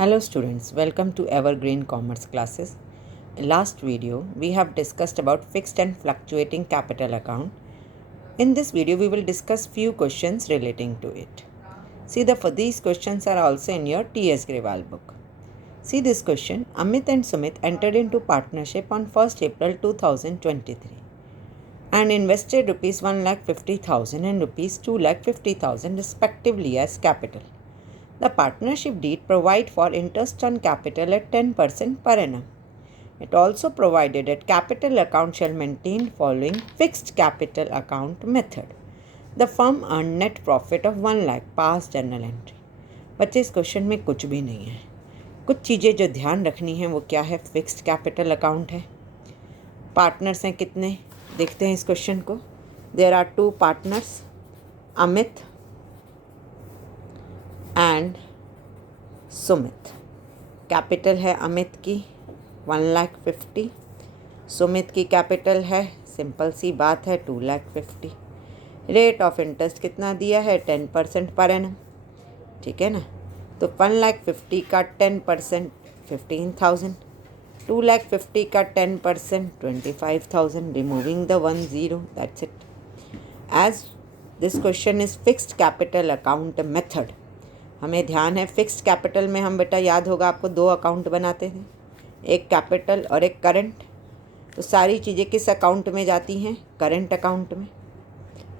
Hello students, welcome to Evergreen Commerce classes. In last video, we have discussed about fixed and fluctuating capital account. In this video, we will discuss few questions relating to it. See, these questions are also in your T.S. Grewal book. See this question, Amit and Sumit entered into partnership on 1st April 2023 and invested rupees 1,50,000 and rupees 2,50,000 respectively as capital. The partnership deed provides for interest on capital at 10% per annum. It also provided that capital account shall maintain following fixed capital account method. The firm earned net profit of 1 lakh past journal entry. बच्चे इस question में कुछ भी नहीं है. कुछ चीज़ें जो ध्यान रखनी है वो क्या है, फिक्स्ड कैपिटल अकाउंट है. पार्टनर्स हैं कितने, देखते हैं इस क्वेश्चन को. There are 2 partners, Amit and Sumit. Capital है अमित की 1,50,000. सुमित की कैपिटल है, सिंपल सी बात है, 2,50,000. रेट ऑफ इंटरेस्ट कितना दिया है, 10% पर एनम. ठीक है ना. तो 1,50,000 का 10% 15,000, 2,50,000 का 10% 25,000. Removing the 1 0, that's it. As this question is fixed capital account method. हमें ध्यान है फिक्स्ड कैपिटल में हम बेटा, याद होगा आपको, 2 अकाउंट बनाते थे, एक कैपिटल और एक करंट. तो सारी चीज़ें किस अकाउंट में जाती हैं, करंट अकाउंट में.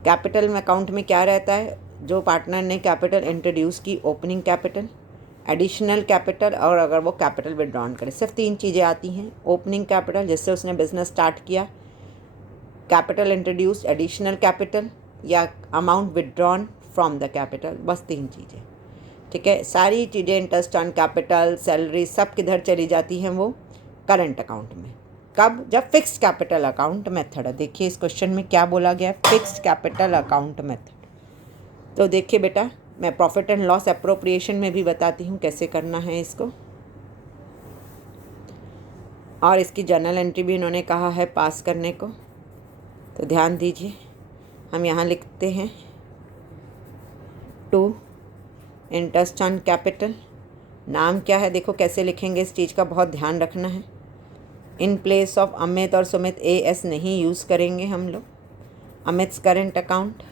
कैपिटल में अकाउंट में क्या रहता है, जो पार्टनर ने कैपिटल इंट्रोड्यूस की, ओपनिंग कैपिटल, एडिशनल कैपिटल, और अगर वो कैपिटल विड्रॉन करे, सिर्फ 3 चीज़ें आती हैं. ओपनिंग कैपिटल जिससे उसने बिजनेस स्टार्ट किया, कैपिटल इंट्रोड्यूस, एडिशनल कैपिटल, या amount withdrawn from the capital. बस 3 चीज़ें. ठीक है. सारी चीज़ें, इंटरेस्ट ऑन कैपिटल, सैलरी, सब किधर चली जाती हैं, वो करंट अकाउंट में. कब, जब फिक्स्ड कैपिटल अकाउंट मेथड है. देखिए इस क्वेश्चन में क्या बोला गया है, फिक्स्ड कैपिटल अकाउंट मेथड. तो देखिए बेटा, मैं प्रॉफिट एंड लॉस एप्रोप्रिएशन में भी बताती हूँ कैसे करना है इसको, और इसकी जर्नल एंट्री भी इन्होंने कहा है पास करने को. तो ध्यान दीजिए, हम यहाँ लिखते हैं 2 इंटरेस्ट ऑन कैपिटल. नाम क्या है, देखो कैसे लिखेंगे, इस चीज़ का बहुत ध्यान रखना है. इन प्लेस ऑफ अमित और सुमित AS नहीं यूज़ करेंगे हम लोग. अमित्स करंट अकाउंट,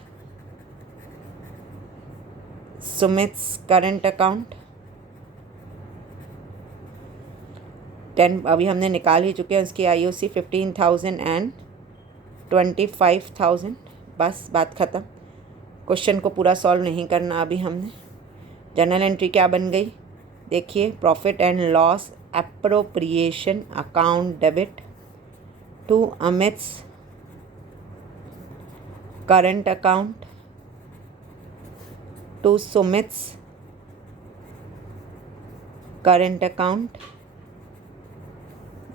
सुमित्स करंट अकाउंट 10, अभी हमने निकाल ही चुके हैं. उसकी IOC 15,000 एंड 25,000. बस बात ख़त्म. क्वेश्चन को पूरा सॉल्व नहीं करना अभी हमने. जर्नल एंट्री क्या बन गई, देखिए, profit and loss appropriation account debit to Amit's current account to Sumit's current account.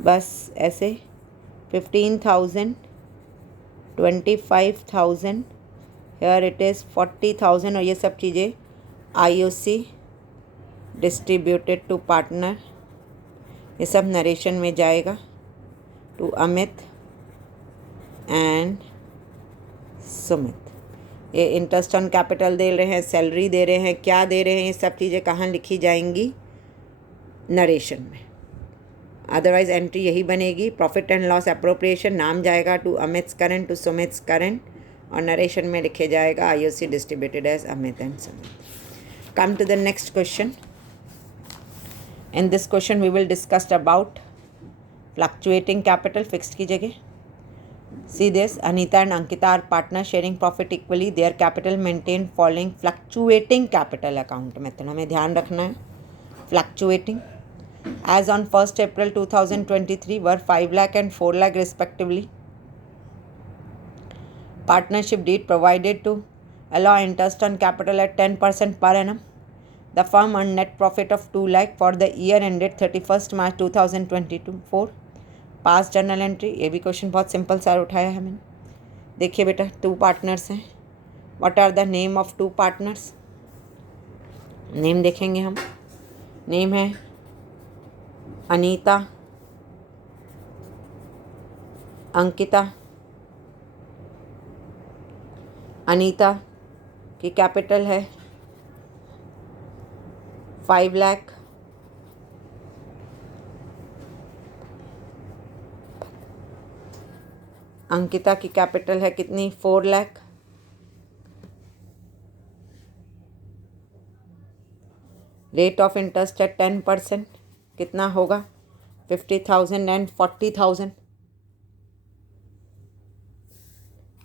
बस ऐसे 15,000, 25,000, हेयर इट इज़ 40,000, और ये सब चीज़ें IOC डिस्ट्रीब्यूटेड टू पार्टनर. ये सब नरेशन में जाएगा टू अमित एंड सुमित. ये इंटरेस्ट ऑन कैपिटल दे रहे हैं, सैलरी दे रहे हैं, क्या दे रहे हैं, ये सब चीज़ें कहाँ लिखी जाएंगी, नरेशन में. अदरवाइज एंट्री यही बनेगी, प्रॉफिट एंड लॉस एप्रोप्रिएशन, नाम जाएगा to Amit's current, to Sumit's current, और नरेशन में लिखे जाएगा IOC distributed as Amit and Sumit. Come to the next question. In this question we will discuss about fluctuating capital, fixed की जगह. See this, Anita and Ankita are partners sharing profit equally. Their capital maintained following fluctuating capital account method. हमें ध्यान रखना है fluctuating. As on 1st April 2023 were 5 lakh and 4 lakh respectively. Partnership deed provided to allow interest on capital at 10% per annum. The firm earned net profit of 2 lakh for the year ended 31st March 2024. Pass journal entry. ये भी question बहुत simple सा उठाया है मैंने. देखिए बेटा, 2 partners हैं. What are the name of 2 partners, name देखेंगे हम. नेम है अनीता, अंकिता. अनीता की कैपिटल है 5 लाख अंकिता की कैपिटल है कितनी? 4 लाख। रेट ऑफ इंटरेस्ट है 10%, कितना होगा? 50,000 एंड 40,000।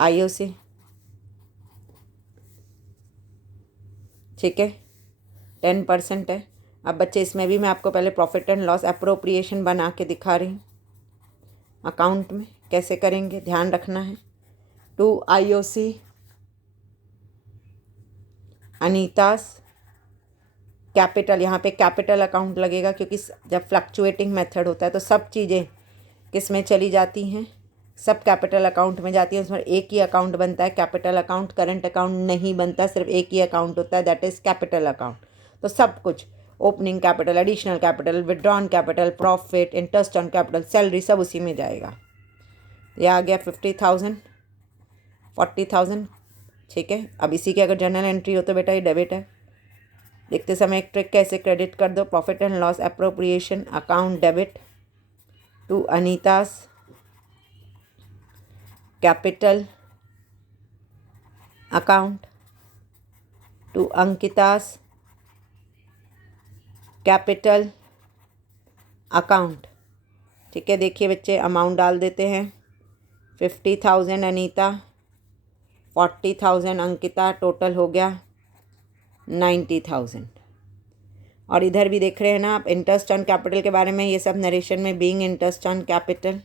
IOC, ठीक है, 10% है। अब बच्चे इसमें भी मैं आपको पहले प्रॉफिट एंड लॉस अप्रोप्रिएशन बना के दिखा रही हूँ। अकाउंट में कैसे करेंगे ध्यान रखना है। टू IOC अनीतास कैपिटल, यहाँ पे कैपिटल अकाउंट लगेगा क्योंकि जब फ्लक्चुएटिंग मेथड होता है तो सब चीज़ें किस में चली जाती हैं? सब कैपिटल अकाउंट में जाती है। उसमें एक ही अकाउंट बनता है कैपिटल अकाउंट, करंट अकाउंट नहीं बनता, सिर्फ एक ही अकाउंट होता है, दैट इज़ कैपिटल अकाउंट। तो सब कुछ opening capital, additional capital, withdrawn capital, profit, interest on capital, salary, सब उसी में जाएगा। ये आ गया 50,000, 40,000, ठीक है। अब इसी की अगर जर्नल एंट्री हो तो बेटा ये डेबिट है। लिखते समय एक ट्रिक कैसे क्रेडिट कर दो, profit and loss appropriation account debit to Anita's capital account to Ankita's capital account, ठीक है। देखिए बच्चे अमाउंट डाल देते हैं, 50,000 अनीता, 40,000 अंकिता, टोटल हो गया 90,000। और इधर भी देख रहे हैं ना आप इंटरेस्ट ऑन कैपिटल के बारे में, ये सब नरेशन में बीइंग इंटरेस्ट ऑन कैपिटल,